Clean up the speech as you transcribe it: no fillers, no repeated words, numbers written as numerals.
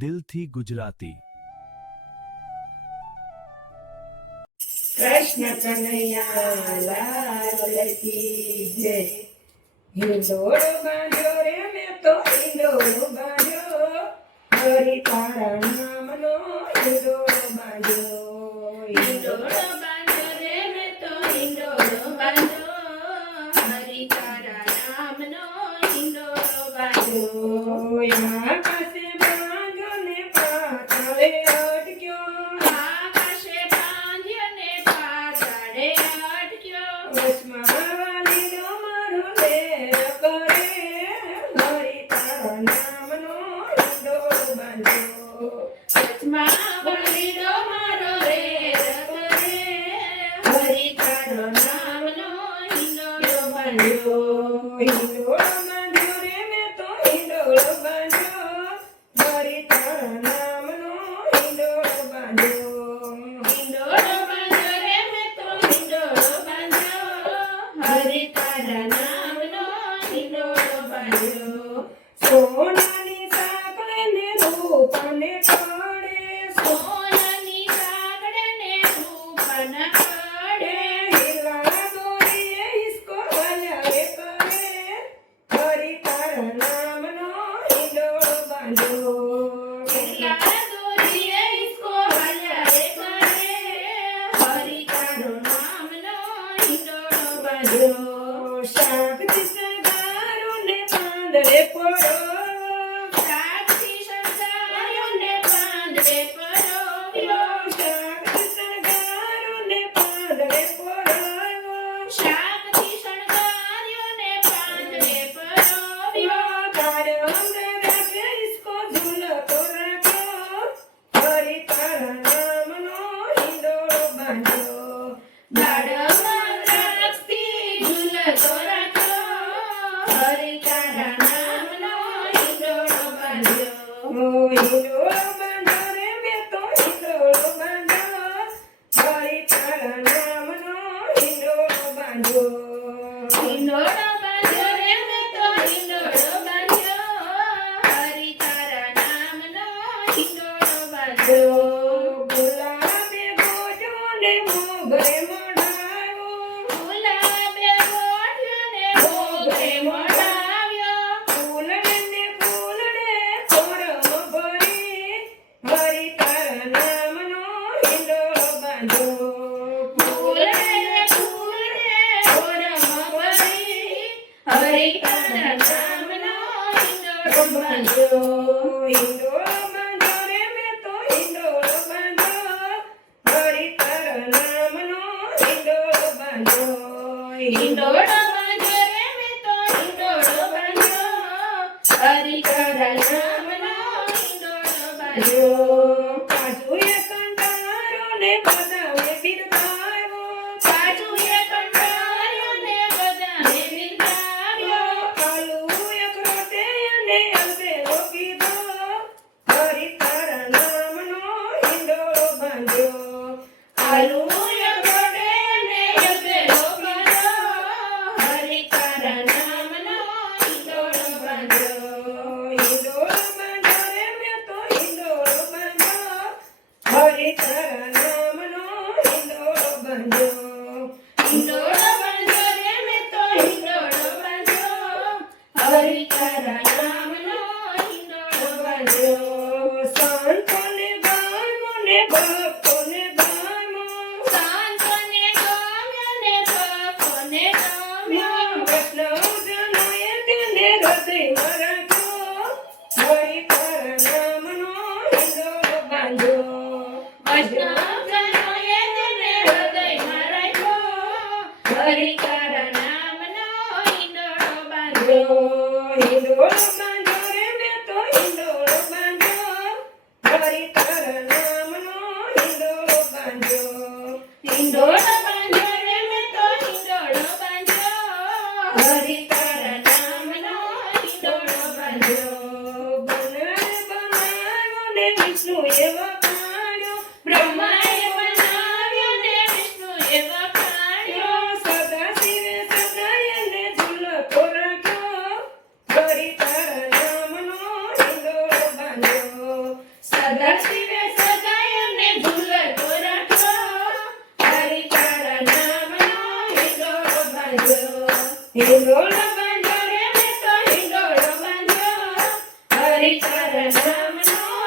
દિલથી ગુજરાતી। કૃષ્ણ કનૈયા લાલ કી જય। હિંડોળો બાંધ્યો રે મેં તો હિંડોળો બાંધ્યો, હરી તારા નામનો હિંડોળો બાંધ્યો। હિંડોળો બાંધ્યો રે મેં તો હિંડોળો બાંધ્યો, હરી તારા નામનો હિંડોળો બાંધ્યો। આકાશે બાંધ્યો ને પાતાળે અટક્યો, આકાશે બાંધ્યો ને પાતાળે અટક્યો, વચમાં વાલીનો મારો લેર કરે, હરી તારા નામનો હિંડોળો બાંધ્યો। વચમાં વાલીનો મારો રેર કરે, હરી તારો નામનો હિંડોળો બાંધ્યો। હિંડોળો બાંધ્યો રે મેં તો હિંડોળો બાંધ્યો, હરી તારા નામનો હિંડોળો બાંધ્યો। હિંડોળો બાંધ્યો રે મેં તો હિંડોળો બાંધ્યો, હરી તારા નામનો હિંડોળો બાંધ્યો। સોનાની સાંકળે ને રૂપાને કડે, સોનાની સાંકળે ને રૂપાના કડે, હીરા દોરીએ હિસકો હલ્યા કરે, હરી તારા નામનો હિંડોળો બાંધ્યો। હિલા દોરીએ હિસકો હલ્યા કરે, હરી તારો નામનો હિંડોળો બાંધ્યો। શાકથી શણગાર્યો ને પાંદડે પડો, શાકથી શણગાર્યો ને પાંદડે પરોવ્યો, શાકથી શણગાર્યો ને પાંદડે પડો, શાકથી શણગાર્યો ને પાંદડે પરોવ્યો, તારે અંગે રાખે હિસકો ઝૂલતો રાખ્યો, હરી તારા નામનો હિંડોળો બાંધ્યો। દાડમાં દ્રાક્ષથી ઝૂલતો રાખ્યો, હરી તારા નામનો હિંડોળો બાંધ્યો। હિંડોળો બાંધ્યો રે મેં તો હિંડોળો બાંધ્યો, હરી તારા નામનો હિંડોળો બાંધ્યો। હિંડોળો બાંધ્યો રે મેં તો હિંડોળો બાંધ્યો, હરી તારા નામનો હિંડોળો બાંધ્યો। ગુલાબે ગોજો ને મોગરે મઢાયો, ગુલાબે ગોઠ્યો ને મોગરે મોઢાવ્યો, ફૂલડે ને ફૂલડે ખોરમ ભરી, હરી તારા નામનો હિંડોળો બાંધ્યો। ફૂલે ને ફૂલે ઓરમ ભરી, હરી તારા નામનો હિંડોળો બાંધ્યો। હિંડોળો બાંધ્યો રે મેં તો હિંડોળો બાંધ્યો, હરી તારા નામનો હિંડોળો બાંધ્યો। હિંડોળો બાંધ્યો રે મેં તો હિંડોળો બાંધ્યો, હરી તારા નામનો હિંડોળો બાંધ્યો। કાજુએ કંટાળ્યો ને બદામે બિરદાવ્યો, કાજુએ કંટાળ્યો ને બદામે બિરદાવ્યો, આલુએ ખોટે અને અલબેલો કીધો, હરી તારા નામનો હિંડોળો બાંધ્યો। આલુએ ગોળે ને અલબેલો કર્યો, હરી તારા નામનો હિંડોળો બાંધ્યો। હિંડોળો બાંધ્યો રે મેં તો હિંડોળો બાંધ્યો, હરી તારા નામનો હિંડોળો બાંધ્યો। હિંડોળો બાંધ્યો રે મેં તો હિંડોળો બાંધ્યો, હરી તારા નામનો હિંડોળો બાંધ્યો। સંતોને ગામો ને ભક્તોને ગામો, સાંતોને ગમ્યો ને ભક્તોને ગમ્યો, વૈષ્ણવજનોએ તેને હૃદયમાં રાખ્યો, હરી તારા નામનો હિંડોળો બાંધ્યો। વૈષ્ણવજનોએ તેને હૃદયમાં રાખ્યો, હરી તારા નામનો હિંડોળો બાંધ્યો। હિંડોળો બાંધ્યો રે મેં તો હિંડોળો બાંધ્યો, હરી તારા નામનો હિંડોળો બાંધ્યો। હિંડોળો બાંધ્યો રે મેં તો હિંડોળો બાંધ્યો, હરી તારા નામનો હિંડોળો બાંધ્યો। બનાવે બનાવ્યો ને વિષ્ણુએ વખાણ્યો, બ્રહ્માએ બનાવ્યો ને વિષ્ણુએ વખાણ્યો, સદાશિવે સદાય ને ઝૂલતો રાખ્યો, હરી તારા નામનો હિંડોળો બાંધ્યો। દાદા શિવે સગાઈ અને ઝૂલતો રાખ્યો. હરિ તારા નામનો હિંડોળો બાંધ્યો. હિંડોળો બાંધ્યો રે મેં તો હિંડોળો બાંધ્યો. હરિ તારા નામનો